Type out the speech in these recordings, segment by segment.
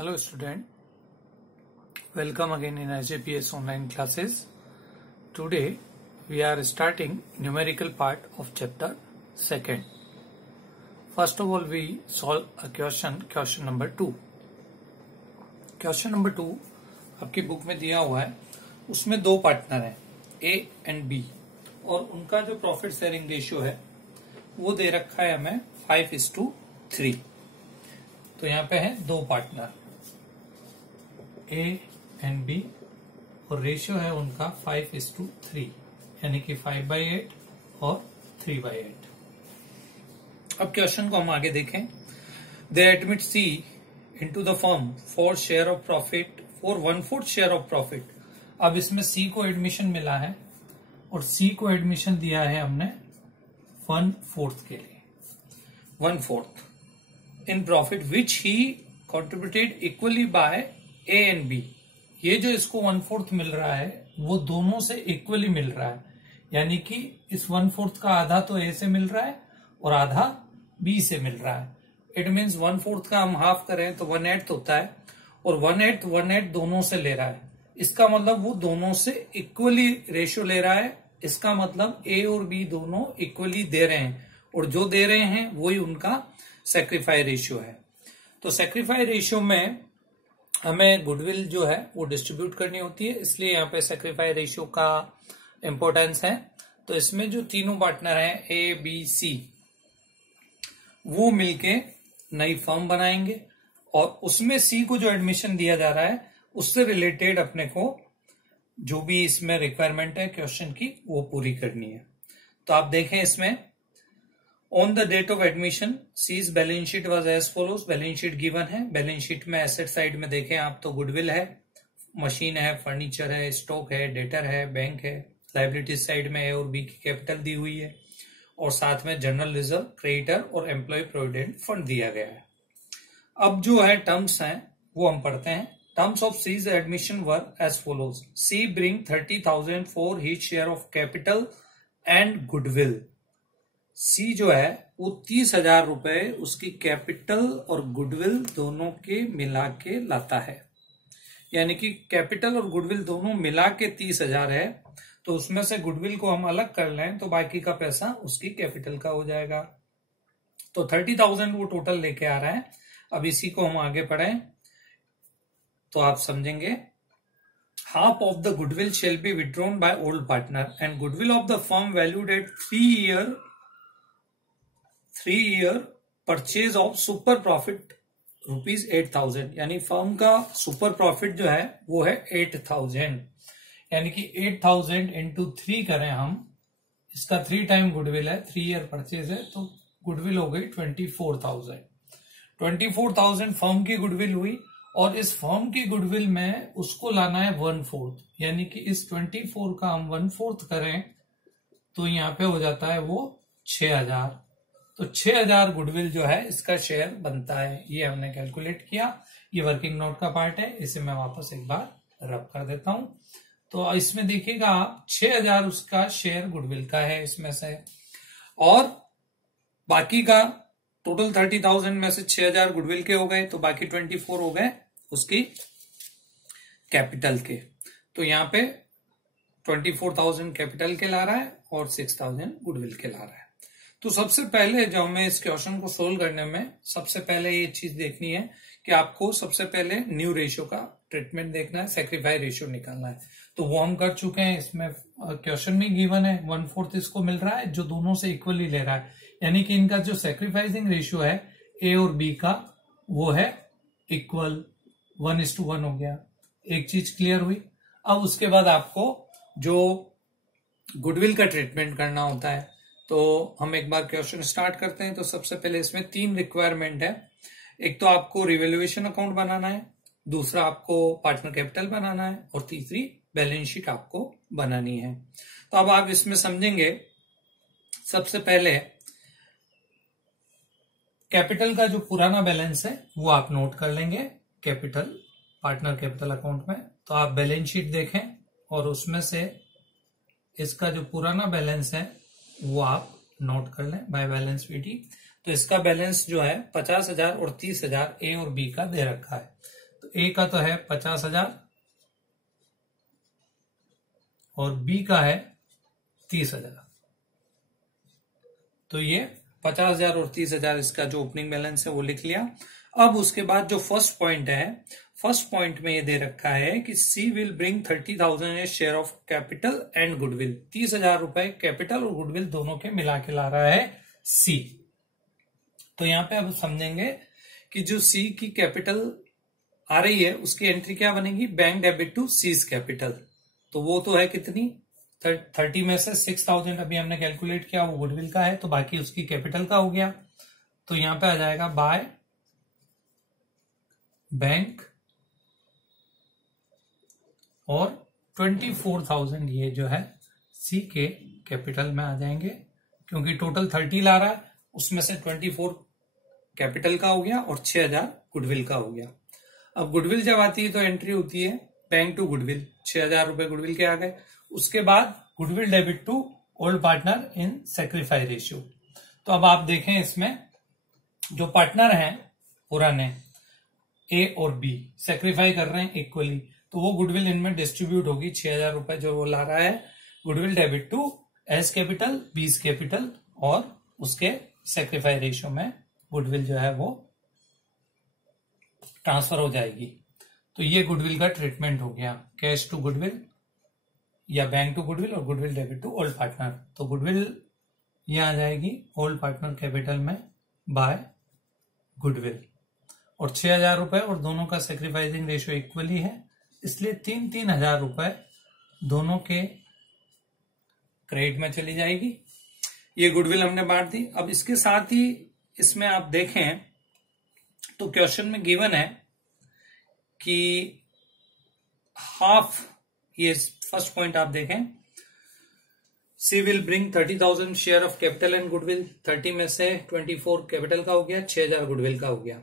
Hello student, welcome again in IJPS online classes. Today we are starting numerical part of chapter 2nd. First of all we solve a question number 2. Question number 2 आपकी book में दिया हुआ है, उसमें दो partner हैं A and B और उनका जो प्रॉफिट शेयरिंग रेशियो है वो दे रखा है हमें 5:3. तो यहाँ पे है दो पार्टनर A एंड B और रेशियो है उनका 5:3 यानी कि 5/8 और 3/8. अब क्वेश्चन को हम आगे देखें. दे admit C into the firm for share of profit for 1/4 share of profit. अब इसमें C को एडमिशन मिला है और C को एडमिशन दिया है हमने 1/4 के लिए, 1/4 in profit which he contributed equally by A and B. ये जो इसको 1/4 मिल रहा है वो दोनों से इक्वली मिल रहा है, यानी कि इस 1/4 का आधा तो A से मिल रहा है और आधा B से मिल रहा है. इट मीन्स 1/4 का हम हाफ करें तो 1/8 होता है और 1/8 दोनों से ले रहा है. इसका मतलब वो दोनों से इक्वली रेशियो ले रहा है. इसका मतलब A और B दोनों इक्वली दे रहे हैं और जो दे रहे हैं वही उनका सैक्रिफाई रेशियो है. तो सैक्रिफाई रेशियो में हमें गुडविल जो है वो डिस्ट्रीब्यूट करनी होती है, इसलिए यहाँ पे सैक्रिफाई रेशियो का इंपॉर्टेंस है. तो इसमें जो तीनों पार्टनर हैं A, B, C वो मिलके नई फर्म बनाएंगे और उसमें C को जो एडमिशन दिया जा रहा है उससे रिलेटेड अपने को जो भी इसमें रिक्वायरमेंट है क्वेश्चन की वो पूरी करनी है. तो आप देखें इसमें on the date of admission C's balance sheet was as follows. Balance sheet given है. बैलेंस शीट में एसेट साइड में देखें आप तो गुडविल है, मशीन है, फर्नीचर है, स्टॉक है, डेटर है, बैंक है. लाइबिलिटीज साइड में A और B की कैपिटल दी हुई है और साथ में जनरल रिजर्व, क्रेडिटर और एम्प्लॉय प्रोविडेंट फंड दिया गया है. अब जो है टर्म्स हैं वो हम पढ़ते हैं. Terms of C's admission were as follows. C bring 30,000 for his share of capital and goodwill. C जो है वो 30,000 रुपए उसकी कैपिटल और गुडविल दोनों के मिला के लाता है, यानी कि कैपिटल और गुडविल दोनों मिला के 30,000 है. तो उसमें से गुडविल को हम अलग कर लें तो बाकी का पैसा उसकी कैपिटल का हो जाएगा. तो 30,000 वो टोटल लेके आ रहा है. अब इसी को हम आगे पढ़ें तो आप समझेंगे. Half of the goodwill shall be withdrawn by old partner and goodwill of the firm valued at 3 year purchase of super profit ₹8,000. यानी फर्म का सुपर प्रॉफिट जो है वो है 8,000, यानी कि 8,000 इंटू 3 करें हम. इसका 3 टाइम गुडविल है, 3 ईयर परचेज है तो गुडविल हो गई 24,000. 24,000 फर्म की गुडविल हुई और इस फर्म की गुडविल में उसको लाना है 1/4, यानी कि इस 24 का हम 1/4 करें तो यहाँ पे हो जाता है वो 6,000. तो 6,000 गुडविल जो है इसका शेयर बनता है. ये हमने कैलकुलेट किया. ये वर्किंग नोट का पार्ट है, इसे मैं वापस एक बार रब कर देता हूं. तो इसमें देखिएगा आप 6,000 उसका शेयर गुडविल का है इसमें से और बाकी का टोटल 30,000 में से 6,000 गुडविल के हो गए तो बाकी 24 हो गए उसकी कैपिटल के. तो यहाँ पे 24,000 कैपिटल के ला रहा है और 6,000 गुडविल के ला रहा है. तो सबसे पहले जो हमें इस क्वेश्चन को सोल्व करने में सबसे पहले ये चीज देखनी है कि आपको सबसे पहले न्यू रेशियो का ट्रीटमेंट देखना है, सैक्रिफाई रेशियो निकालना है. तो वो हम कर चुके हैं. इसमें क्वेश्चन में गिवन है 1/4 इसको मिल रहा है जो दोनों से इक्वली ले रहा है, यानी कि इनका जो सैक्रिफाइसिंग रेशियो है A और B का वो है इक्वल, 1:1 हो गया. एक चीज क्लियर हुई. अब उसके बाद आपको जो गुडविल का ट्रीटमेंट करना होता है तो हम एक बार क्वेश्चन स्टार्ट करते हैं. तो सबसे पहले इसमें 3 रिक्वायरमेंट है. एक तो आपको रिवैल्यूएशन अकाउंट बनाना है, दूसरा आपको पार्टनर कैपिटल बनाना है और तीसरी बैलेंस शीट आपको बनानी है. तो अब आप इसमें समझेंगे. सबसे पहले कैपिटल का जो पुराना बैलेंस है वो आप नोट कर लेंगे कैपिटल, पार्टनर कैपिटल अकाउंट में. तो आप बैलेंस शीट देखें और उसमें से इसका जो पुराना बैलेंस है वो आप नोट कर लें बाय बैलेंस पीटी. तो इसका बैलेंस जो है 50,000 और 30,000 A और B का दे रखा है. तो ए का तो है 50,000 और बी का है 30,000। तो ये 50,000 और 30,000 इसका जो ओपनिंग बैलेंस है वो लिख लिया। अब उसके बाद जो फर्स्ट पॉइंट है, फर्स्ट पॉइंट में ये दे रखा है कि C will bring 30,000 a share of capital and goodwill. 30,000 रुपए कैपिटल और गुडविल दोनों के मिला के ला रहा है सी। तो यहां पे अब समझेंगे कि जो सी की कैपिटल आ रही है उसकी एंट्री क्या बनेगी, bank debit to C's capital. तो वो तो है कितनी, 30 में से 6,000 अभी हमने कैलकुलेट किया, वो गुडविल का है, तो बाकी उसकी कैपिटल का हो गया। तो यहां पे आ जाएगा बाय बैंक, और 24,000 ये जो है सी के कैपिटल में आ जाएंगे, क्योंकि टोटल 30 ला रहा है, उसमें से 24 कैपिटल का हो गया और 6,000 गुडविल का हो गया। अब गुडविल जब आती है तो एंट्री होती है बैंक टू गुडविल, 6,000 रुपए गुडविल के आ गए। उसके बाद goodwill debit to old partner in sacrifice ratio. तो अब आप देखें इसमें जो पार्टनर हैं पुराने ए और बी सेक्रीफाई कर रहे हैं इक्वली, तो वो गुडविल इनमें डिस्ट्रीब्यूट होगी। 6,000 रुपए जो वो ला रहा है goodwill debit to A's capital, B's capital, और उसके सेक्रीफाई रेशियो में गुडविल जो है वो ट्रांसफर हो जाएगी। तो ये गुडविल का ट्रीटमेंट हो गया, कैश टू गुडविल या बैंक टू गुडविल और goodwill debit to old partner. तो गुडविल ये आ जाएगी ओल्ड पार्टनर कैपिटल में बाय गुडविल, और 6,000 रुपए और दोनों का सेक्रीफाइसिंग रेशियो इक्वली है, इसलिए 3,000 रुपए दोनों के क्रेडिट में चली जाएगी। ये गुडविल हमने बांट दी। अब इसके साथ ही इसमें आप देखें तो क्वेश्चन में गिवन है कि हाफ, ये फर्स्ट पॉइंट आप देखें, C will bring 30,000 share of capital and goodwill. 30 में से 24 कैपिटल का हो गया, 6,000 गुडविल का हो गया।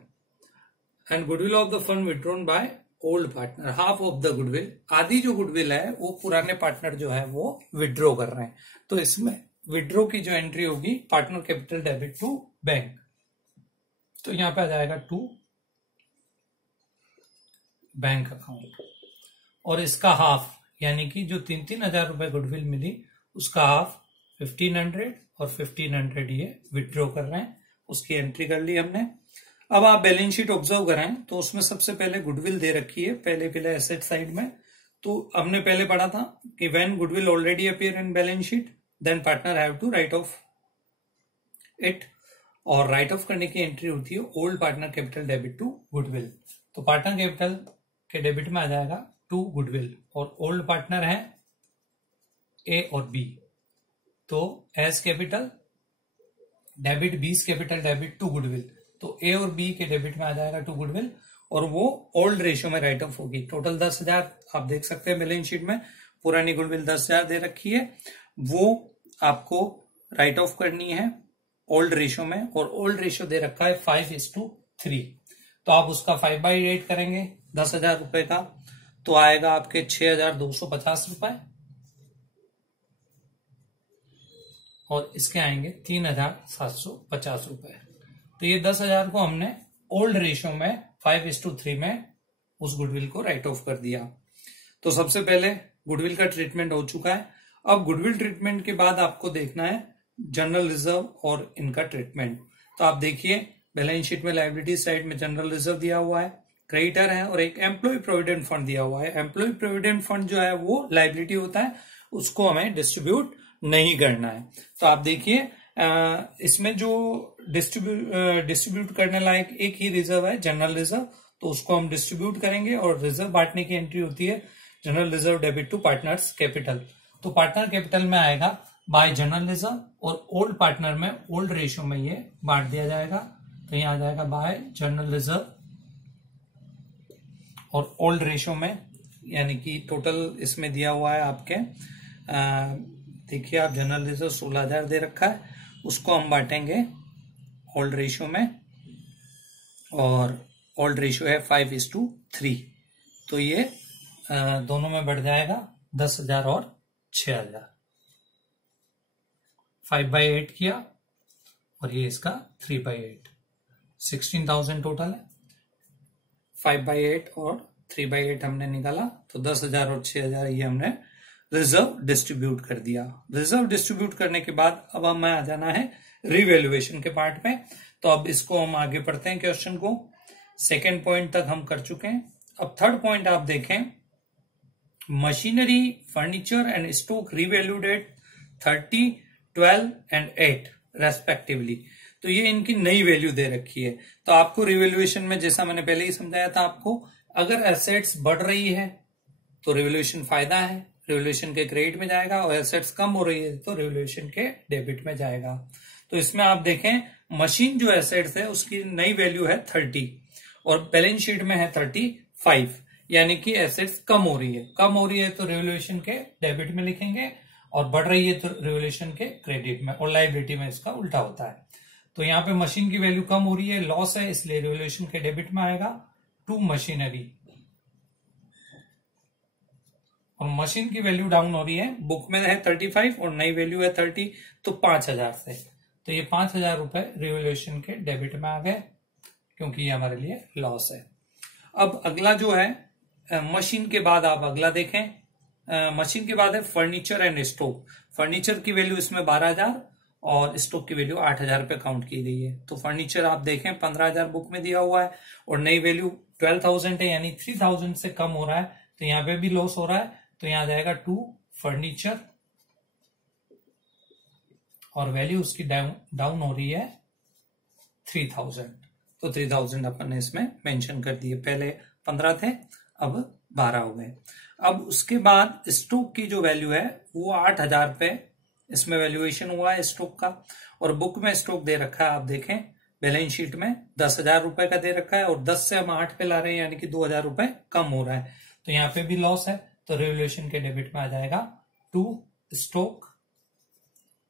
And goodwill of the fund withdrawn by old partner, half of the goodwill, आधी जो गुडविल है वो पुराने पार्टनर जो है वो विड्रॉ कर रहे हैं। तो इसमें विड्रॉ की जो एंट्री होगी partner capital debit to bank, तो यहां पे आ जाएगा टू बैंक अकाउंट, और इसका हाफ यानी कि जो 3,000 रुपए गुडविल मिली उसका हाफ 1,500 और 1,500 ये विड्रॉ कर रहे हैं, उसकी एंट्री कर ली हमने। अब आप बैलेंस शीट ऑब्जर्व करें तो उसमें सबसे पहले गुडविल दे रखी है पहले एसेट साइड में। तो हमने पहले पढ़ा था कि when goodwill already appear in balance sheet then partner have to write off it, और राइट ऑफ करने की एंट्री होती है old partner capital debit to goodwill. तो पार्टनर कैपिटल के डेबिट में आ जाएगा टू गुडविल, और ओल्ड पार्टनर है ए और बी, तो A's capital debit B's capital debit to goodwill, तो ए और बी के डेबिट में आ जाएगा टू गुडविल, और वो ओल्ड रेशियो में राइट ऑफ होगी। टोटल 10,000 आप देख सकते हैं बैलेंस शीट में, पुरानी गुडविल 10,000 दे रखी है, वो आपको राइट ऑफ करनी है ओल्ड रेशियो में, और ओल्ड रेशियो दे रखा है 5:3। तो आप उसका 5/8 करेंगे 10,000 रुपए का, तो आएगा आपके 6,250 रुपए, और इसके आएंगे 3,750 रुपए। तो ये 10,000 को हमने ओल्ड रेशियो में 5:3 में उस गुडविल को राइट ऑफ कर दिया। तो सबसे पहले गुडविल का ट्रीटमेंट हो चुका है। अब गुडविल ट्रीटमेंट के बाद आपको देखना है जनरल रिजर्व और इनका ट्रीटमेंट। तो आप देखिए बैलेंस शीट में लायबिलिटी साइड में जनरल रिजर्व दिया हुआ है, क्रेडिटर है, और एक एम्प्लॉय प्रोविडेंट फंड दिया हुआ है। एम्प्लॉय प्रोविडेंट फंड जो है वो लायबिलिटी होता है, उसको हमें डिस्ट्रीब्यूट नहीं करना है। तो आप देखिए इसमें जो डिस्ट्रीब्यूट करने लायक एक ही रिजर्व है जनरल रिजर्व, तो उसको हम डिस्ट्रीब्यूट करेंगे, और रिजर्व बांटने की एंट्री होती है general reserve debit to partners capital. तो पार्टनर कैपिटल में आएगा बाय जनरल रिजर्व, और ओल्ड पार्टनर में ओल्ड रेशियो में ये बांट दिया जाएगा। तो यहाँ आ जाएगा बाय जनरल रिजर्व और ओल्ड रेशियो में, यानी कि टोटल इसमें दिया हुआ है आपके, देखिए आप जनरल रिजर्व 16,000 दे रखा है, उसको हम बांटेंगे ओल्ड रेशियो में, और ओल्ड रेशियो है 5:3। तो ये दोनों में बढ़ जाएगा 10,000 और 6,000, 5/8 किया, और ये इसका 3/8, 16,000 टोटल है। 5/8 और 3/8 हमने निकाला, तो 10,000 और 6,000 ये हमने रिजर्व डिस्ट्रीब्यूट कर दिया। रिजर्व डिस्ट्रीब्यूट करने के बाद अब हमें आ जाना है रिवैल्यूएशन के पार्ट में। तो अब इसको हम आगे पढ़ते हैं क्वेश्चन को। सेकेंड पॉइंट तक हम कर चुके हैं। अब थर्ड पॉइंट आप देखें, machinery, furniture and stock revalued at 30, 12 and 8 respectively. तो ये इनकी नई वैल्यू दे रखी है। तो आपको रिवैल्यूएशन में, जैसा मैंने पहले ही समझाया था आपको, अगर एसेट्स बढ़ रही है तो रिवैल्यूएशन फायदा है, रिवैल्यूएशन के क्रेडिट में जाएगा, और एसेट्स कम हो रही है तो रिवैल्यूएशन के डेबिट में जाएगा। तो इसमें आप देखें, मशीन जो एसेट्स है उसकी नई वैल्यू है 30 और बैलेंस शीट में है 35, यानी कि एसेट्स कम हो रही है। कम हो रही है तो रिवैल्यूएशन के डेबिट में लिखेंगे, और बढ़ रही है तो रिवैल्यूएशन के क्रेडिट में, और लायबिलिटी में इसका उल्टा होता है। तो यहाँ पे मशीन की वैल्यू कम हो रही है, लॉस है, इसलिए रिवैल्यूएशन के डेबिट में आएगा टू मशीनरी। और मशीन की वैल्यू डाउन हो रही है, बुक में है 35 और नई वैल्यू है 30, तो 5,000 से, तो ये 5,000 रुपए रिवैल्यूएशन के डेबिट में आ गए, क्योंकि ये हमारे लिए लॉस है। अब अगला जो है मशीन के बाद, आप अगला देखें, मशीन के बाद है फर्नीचर एंड स्टॉक। फर्नीचर की वैल्यू इसमें 12,000 और स्टॉक की वैल्यू 8,000 रुपए काउंट की गई है। तो फर्नीचर आप देखें 15,000 बुक में दिया हुआ है, और नई वैल्यू 12,000 है, यानी 3,000 से कम हो रहा है, तो यहाँ पे भी लॉस हो रहा है। तो यहां जाएगा टू फर्नीचर, और वैल्यू उसकी डाउन हो रही है 3,000। तो 3,000 अपन ने इसमें मेंशन कर दिए। पहले 15 थे, अब 12 हो गए। अब उसके बाद स्टॉक की जो वैल्यू है वो 8,000 पे इसमें वैल्यूएशन हुआ है स्टॉक का, और बुक में स्टॉक दे रखा है, आप देखें बैलेंस शीट में 10,000 रुपए का दे रखा है, और 10 से हम 8 पे ला रहे हैं, यानी कि 2,000 रुपए कम हो रहा है। तो यहाँ पे भी लॉस है, तो रिवैल्यूएशन के डेबिट में आ जाएगा टू स्टॉक,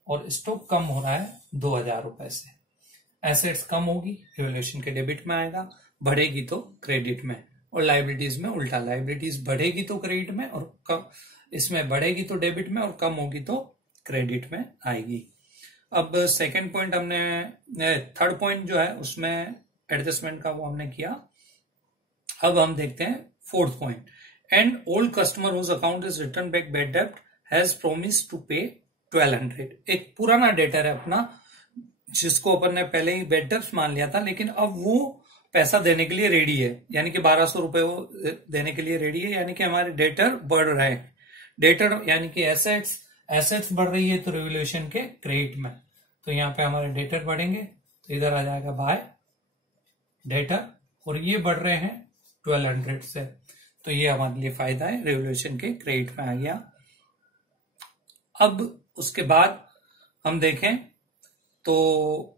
और स्टॉक कम हो रहा है 2,000 रुपए से। एसेट्स कम होगी, रिवैल्यूएशन के डेबिट में आएगा, बढ़ेगी तो क्रेडिट में, और लायबिलिटीज में उल्टा, लायबिलिटीज बढ़ेगी तो क्रेडिट में, और कम, इसमें बढ़ेगी तो डेबिट में, और कम होगी तो क्रेडिट में आएगी। अब सेकेंड पॉइंट हमने, थर्ड पॉइंट जो है उसमें एडजस्टमेंट का वो हमने किया। अब हम देखते हैं fourth point, and old customer whose account is return back bad डेब्ट हैज प्रोमिस टू पे 1,200। एक पुराना डेटर है अपना, जिसको अपन ने पहले ही बैड डेब्ट मान लिया था, लेकिन अब वो पैसा देने के लिए रेडी है, यानी कि 1,200 रुपए वो देने के लिए रेडी है, यानी कि हमारे डेटर बढ़ रहे हैं। डेटर यानी कि एसेट्स बढ़ रही है तो रिवैल्यूएशन के क्रेडिट में, तो यहाँ पे हमारे डेटर बढ़ेंगे, तो इधर आ जाएगा बाय डेटर, और ये बढ़ रहे हैं 1,200 से, तो ये हमारे लिए फायदा है, रिवैल्यूएशन के क्रेडिट में आ गया। अब उसके बाद हम देखें तो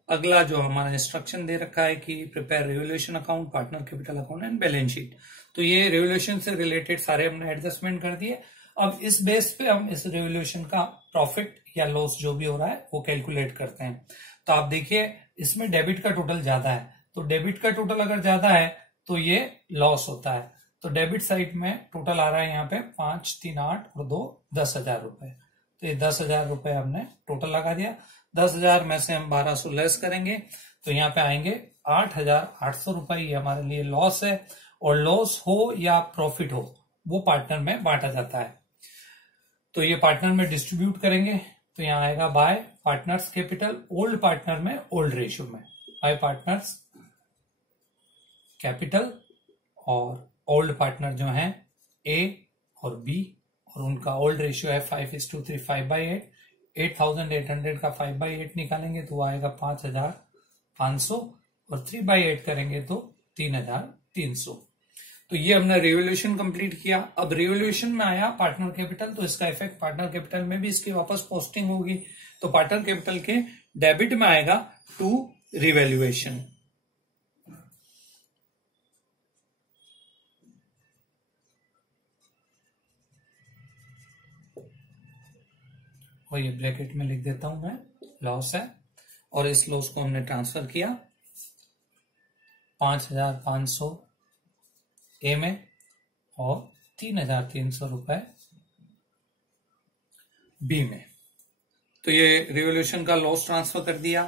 अगला जो हमारा इंस्ट्रक्शन दे रखा है कि prepare revaluation account, partner capital account and balance sheet. तो ये रिवैल्यूएशन से रिलेटेड सारे हमने एडजस्टमेंट कर दिए। अब इस बेस पे हम इस रिवैल्यूएशन का प्रॉफिट या लॉस जो भी हो रहा है वो कैलकुलेट करते हैं। तो आप देखिए इसमें डेबिट का टोटल ज्यादा है, तो डेबिट का टोटल अगर ज्यादा है तो ये लॉस होता है। तो डेबिट साइड में टोटल आ रहा है यहाँ पे 5, 3, 8 और 2 10,000 रुपए। तो ये 10,000 रुपए हमने टोटल लगा दिया। 10,000 में से हम 1,200 लेस करेंगे, तो यहाँ पे आएंगे 8,800 रुपए। ये हमारे लिए लॉस है, और लॉस हो या प्रॉफिट हो वो पार्टनर में बांटा जाता है। तो ये पार्टनर में डिस्ट्रीब्यूट करेंगे, तो यहाँ आएगा bye partners capital, old partner में ओल्ड रेशियो में, बाय पार्टनर्स कैपिटल, और ओल्ड पार्टनर जो है ए और बी, और उनका ओल्ड रेशियो है 5:3, 5/8। 8,800 का 5/8 निकालेंगे तो आएगा 5,500, और 3/8 करेंगे तो 3,300। तो ये हमने रिवैल्यूएशन कंप्लीट किया। अब रिवैल्यूएशन में आया पार्टनर कैपिटल, तो इसका इफेक्ट पार्टनर कैपिटल में भी इसकी वापस पोस्टिंग होगी। तो पार्टनर कैपिटल के डेबिट में आएगा टू रिवैल्यूएशन। और ये ब्रैकेट में लिख देता हूं मैं, लॉस है, और इस लॉस को हमने ट्रांसफर किया 5,500 ए में, और 3,300 रुपए बी में। तो ये रिवैल्यूएशन का लॉस ट्रांसफर कर दिया,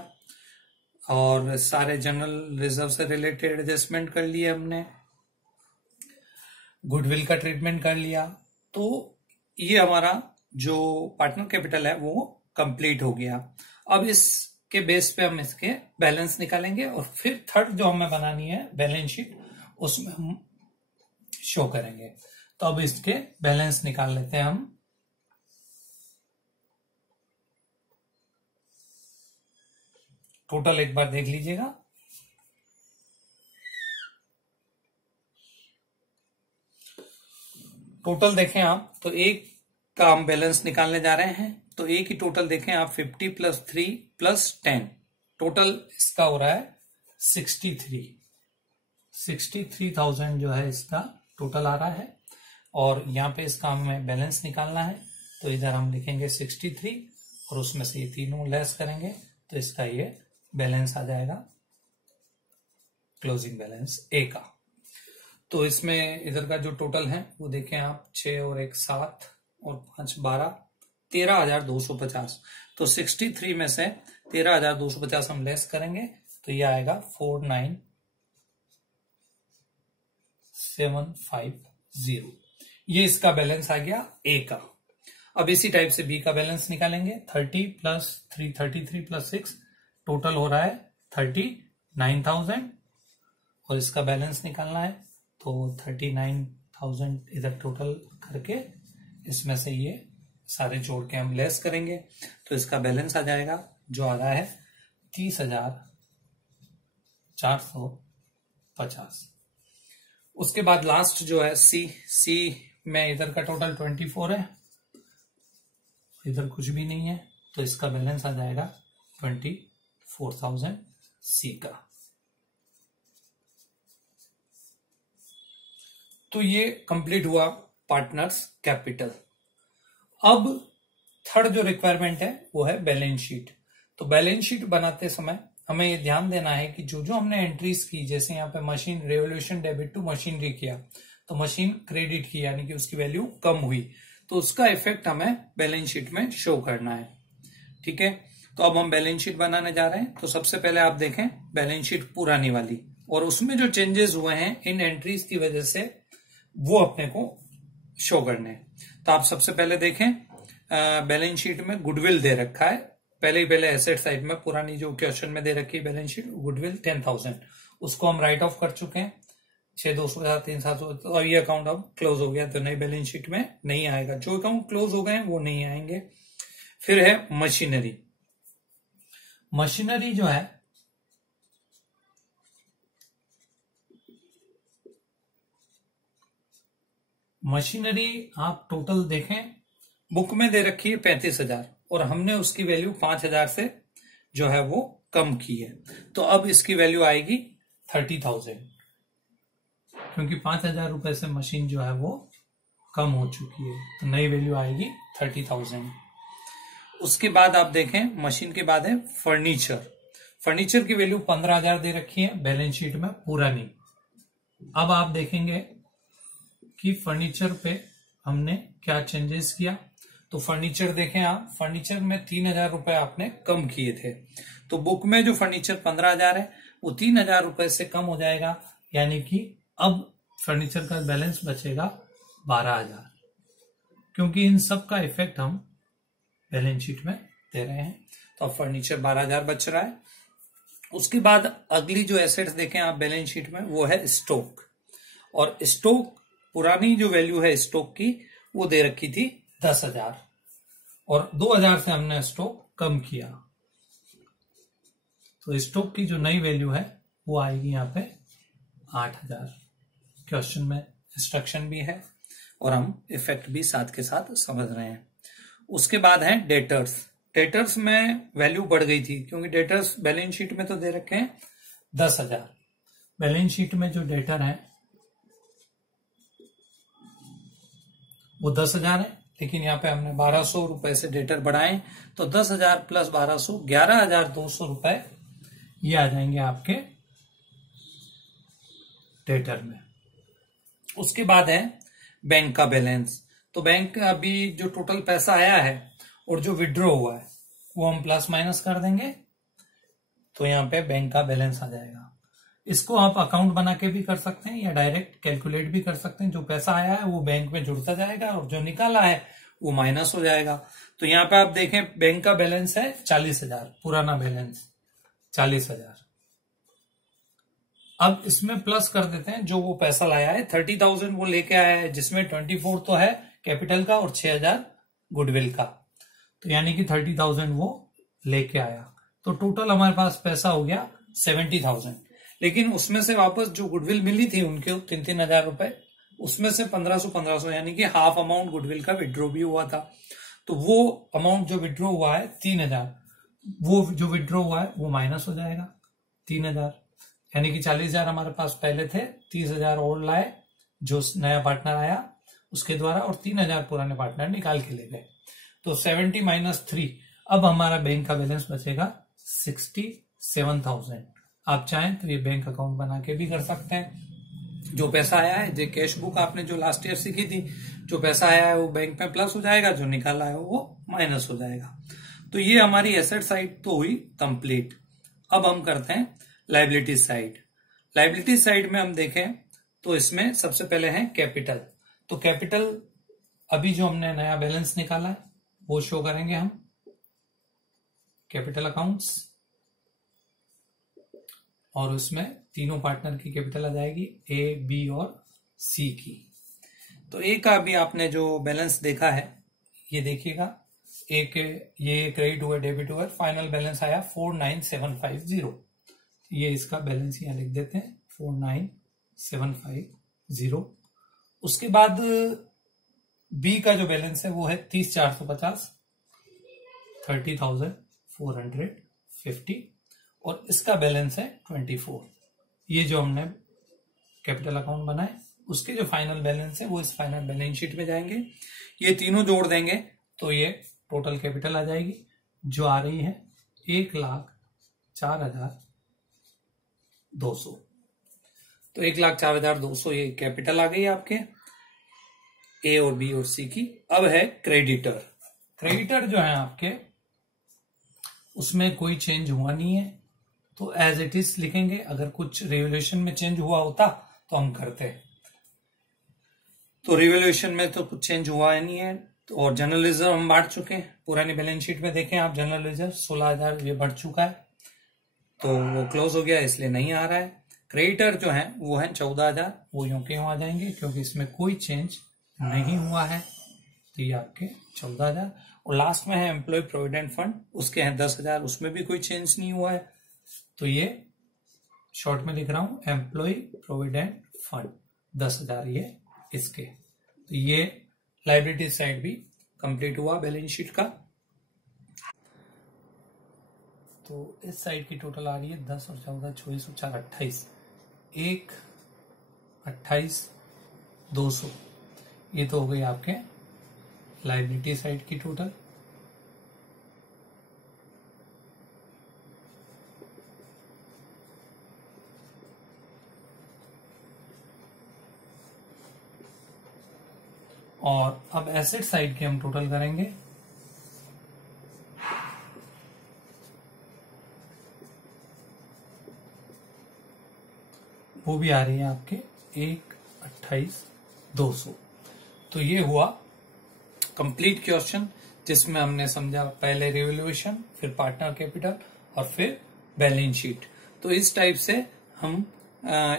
और सारे जनरल रिजर्व से रिलेटेड एडजस्टमेंट कर लिए हमने, गुडविल का ट्रीटमेंट कर लिया, तो ये हमारा जो पार्टनर कैपिटल है वो कंप्लीट हो गया। अब इसके बेस पे हम इसके बैलेंस निकालेंगे और फिर थर्ड जो हमें बनानी है बैलेंस शीट, उसमें हम शो करेंगे। तो अब इसके बैलेंस निकाल लेते हैं हम। टोटल एक बार देख लीजिएगा। टोटल देखें आप तो एक का हम बैलेंस निकालने जा रहे हैं, तो एक ही टोटल देखें आप 50 + 3 + 10, टोटल इसका हो रहा है 63,000 जो है इसका टोटल आ रहा है। और यहाँ पे इसका हमें बैलेंस निकालना है, तो इधर हम लिखेंगे 63 और उसमें से ये तीनों लेस करेंगे, तो इसका ये बैलेंस आ जाएगा क्लोजिंग बैलेंस ए का। तो इसमें इधर का जो टोटल है वो देखें आप, 6 और 1 7 और 5 12, 13,250। तो 63 में से 13,250 हम लेस करेंगे, तो ये आएगा 49,750। ये इसका बैलेंस आ गया ए का। अब इसी टाइप से बी का बैलेंस निकालेंगे। 30 + 3 33 + 6 टोटल हो रहा है 39,000 और इसका बैलेंस निकालना है, तो 39,000 इधर टोटल करके इसमें से ये सारे जोड़ के हम लेस करेंगे, तो इसका बैलेंस आ जाएगा जो आ रहा है 30,450। उसके बाद लास्ट जो है सी में इधर का टोटल 24 है, इधर कुछ भी नहीं है, तो इसका बैलेंस आ जाएगा 24,000 सी का। तो ये कंप्लीट हुआ पार्टनर्स कैपिटल। अब थर्ड जो रिक्वायरमेंट है वो है बैलेंस शीट। तो बैलेंस शीट बनाते समय हमें ये ध्यान देना है कि जो जो हमने एंट्रीज की, जैसे यहाँ पे machine revolution debit to machinery किया, तो मशीन क्रेडिट की यानी कि उसकी वैल्यू कम हुई, तो उसका इफेक्ट हमें बैलेंस शीट में शो करना है। ठीक है, तो अब हम बैलेंस शीट बनाने जा रहे हैं। तो सबसे पहले आप देखें बैलेंस शीट पुरानी वाली, और उसमें जो चेंजेस हुए हैं इन एंट्रीज की वजह से वो अपने को शो करने हैं। तो आप सबसे पहले देखें बैलेंस शीट में गुडविल दे रखा है, पहले एसेट साइड में पुरानी जो क्वेश्चन में दे रखी है बैलेंस शीट, गुडविल 10,000, उसको हम राइट ऑफ कर चुके हैं 6,250 3,700। तो अब ये अकाउंट अब क्लोज हो गया, तो नई बैलेंस शीट में नहीं आएगा, जो अकाउंट क्लोज हो गए हैं वो नहीं आएंगे। फिर है मशीनरी। मशीनरी जो है मशीनरी आप टोटल देखें, बुक में दे रखी है 35,000 और हमने उसकी वैल्यू 5,000 से जो है वो कम की है, तो अब इसकी वैल्यू आएगी 30,000, क्योंकि 5,000 रुपए से मशीन जो है वो कम हो चुकी है, तो नई वैल्यू आएगी 30,000। उसके बाद आप देखें मशीन के बाद है फर्नीचर। फर्नीचर की वैल्यू 15,000 दे रखी है बैलेंस शीट में पुरानी। अब आप देखेंगे कि फर्नीचर पे हमने क्या चेंजेस किया। तो फर्नीचर देखें आप, फर्नीचर में 3,000 रुपए आपने कम किए थे, तो बुक में जो फर्नीचर 15,000 है वो 3,000 रुपए से कम हो जाएगा, यानी कि अब फर्नीचर का बैलेंस बचेगा 12,000, क्योंकि इन सब का इफेक्ट हम बैलेंस शीट में दे रहे हैं। तो अब फर्नीचर 12,000 बच रहा है। उसके बाद अगली जो एसेट्स देखें आप बैलेंस शीट में वो है स्टॉक, और स्टॉक पुरानी जो वैल्यू है स्टॉक की वो दे रखी थी 10,000 और 2,000 से हमने स्टॉक कम किया, तो स्टॉक की जो नई वैल्यू है वो आएगी यहाँ पे 8,000। क्वेश्चन में इंस्ट्रक्शन भी है और हम इफेक्ट भी साथ के साथ समझ रहे हैं। उसके बाद है डेटर्स। डेटर्स में वैल्यू बढ़ गई थी, क्योंकि डेटर्स बैलेंस शीट में तो दे रखे हैं 10,000, बैलेंस शीट में जो डेटर है वो 10,000 है, लेकिन यहाँ पे हमने 1,200 रुपए से डेटर बढ़ाए, तो 10,000 प्लस 1,200 11,200 रुपए ये आ जाएंगे आपके डेटर में। उसके बाद है बैंक का बैलेंस। तो बैंक का अभी जो टोटल पैसा आया है और जो विड्रॉ हुआ है वो हम प्लस माइनस कर देंगे, तो यहाँ पे बैंक का बैलेंस आ जाएगा। इसको आप अकाउंट बना के भी कर सकते हैं या डायरेक्ट कैलकुलेट भी कर सकते हैं। जो पैसा आया है वो बैंक में जुड़ता जाएगा और जो निकाला है वो माइनस हो जाएगा। तो यहाँ पे आप देखें बैंक का बैलेंस है 40,000, पुराना बैलेंस 40,000। अब इसमें प्लस कर देते हैं जो वो पैसा लाया है 30,000 वो लेके आया है, जिसमें 24 तो है कैपिटल का और 6,000 गुडविल का। तो यानी कि 30,000 वो लेके आया। तो टोटल हमारे पास पैसा हो गया 70,000। लेकिन उसमें से वापस जो गुडविल मिली थी उनके 3,000 रुपए, उसमें से 1,500 यानी कि हाफ अमाउंट गुडविल का विड्रॉ भी हुआ था। तो वो अमाउंट जो विड्रॉ हुआ है 3,000, वो जो विड्रॉ हुआ है वो माइनस हो जाएगा 3,000। यानी कि 40,000 हमारे पास पहले थे, 30,000 और लाए जो नया पार्टनर आया उसके द्वारा, और 3,000 पुराने पार्टनर निकाल के ले गए। तो 70 माइनस 3, अब हमारा बैंक का बैलेंस बचेगा 67,000। आप चाहें तो ये बैंक अकाउंट बना के भी कर सकते हैं। जो पैसा आया है, जो कैश बुक आपने जो लास्ट ईयर सीखी थी, जो पैसा आया है वो बैंक में प्लस हो जाएगा, जो निकाला है वो माइनस हो जाएगा। तो ये हमारी एसेट साइड तो हुई कंप्लीट। अब हम करते हैं लायबिलिटी साइड। लायबिलिटी साइड में हम देखें तो इसमें सबसे पहले है कैपिटल। तो कैपिटल अभी जो हमने नया बैलेंस निकाला है वो शो करेंगे हम कैपिटल अकाउंट्स, और उसमें तीनों पार्टनर की कैपिटल आ जाएगी, ए, बी और सी की। तो ए का भी आपने जो बैलेंस देखा है ये देखिएगा, ए के ये क्रेडिट हुआ, डेबिट हुआ, फाइनल बैलेंस आया 49,750। ये इसका बैलेंस यहाँ लिख देते हैं 49,750। उसके बाद बी का जो बैलेंस है वो है 30,450, 30,450, और इसका बैलेंस है 24। ये जो हमने कैपिटल अकाउंट बनाए उसके जो फाइनल बैलेंस है वो इस फाइनल बैलेंस शीट में जाएंगे। ये तीनों जोड़ देंगे तो ये टोटल कैपिटल आ जाएगी जो आ रही है 1,04,200। तो 1,04,200 ये कैपिटल आ गई आपके ए और बी और सी की। अब है क्रेडिटर। क्रेडिटर जो है आपके उसमें कोई चेंज हुआ नहीं है तो एज इट इज लिखेंगे। अगर कुछ रिवैल्यूएशन में चेंज हुआ होता तो हम करते, तो रिवैल्यूएशन में तो कुछ चेंज हुआ नहीं है। तो और जनरल रिजर्व हम बांट चुके हैं, पुरानी बैलेंस शीट में देखें आप, जनरल रिजर्व 16,000 ये बढ़ चुका है तो वो क्लोज हो गया इसलिए नहीं आ रहा है। क्रेडिटर जो है वो है 14,000, वो यूं के यूं आ जाएंगे क्योंकि इसमें कोई चेंज नहीं हुआ है। तो ये आपके 14,000। और लास्ट में है एम्प्लॉय प्रोविडेंट फंड, उसके हैं 10,000, उसमें भी कोई चेंज नहीं हुआ है। तो ये शॉर्ट में लिख रहा हूं एम्प्लॉय प्रोविडेंट फंड 10,000 ये इसके। तो ये लायबिलिटी साइड भी कंप्लीट हुआ बैलेंस शीट का। तो इस साइड की टोटल आ रही है 10 और 14, 24 और 4, 28, 1,28,200। ये तो हो गई आपके लायबिलिटी साइड की टोटल। और अब एसेट साइड की हम टोटल करेंगे। वो भी आ रही है आपके 1,28,200। तो ये हुआ कंप्लीट क्वेश्चन जिसमें हमने समझा पहले रिवैल्यूएशन, फिर पार्टनर कैपिटल और फिर बैलेंस शीट। तो इस टाइप से हम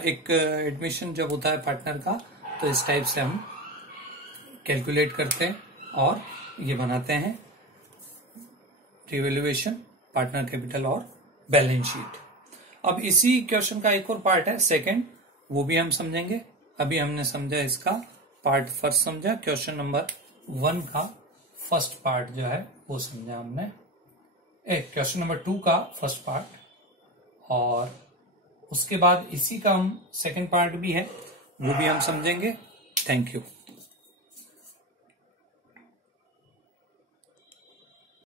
एक एडमिशन जब होता है पार्टनर का तो इस टाइप से हम कैलकुलेट करते हैं और ये बनाते हैं रिवैल्यूएशन, पार्टनर कैपिटल और बैलेंस शीट। अब इसी क्वेश्चन का एक और पार्ट है सेकंड, वो भी हम समझेंगे। अभी हमने समझा इसका पार्ट फर्स्ट समझा, क्वेश्चन नंबर 1 का फर्स्ट पार्ट जो है वो समझा हमने, क्वेश्चन नंबर 2 का फर्स्ट पार्ट, और उसके बाद इसी का हम सेकंड पार्ट भी है वो भी हम समझेंगे। Thank you.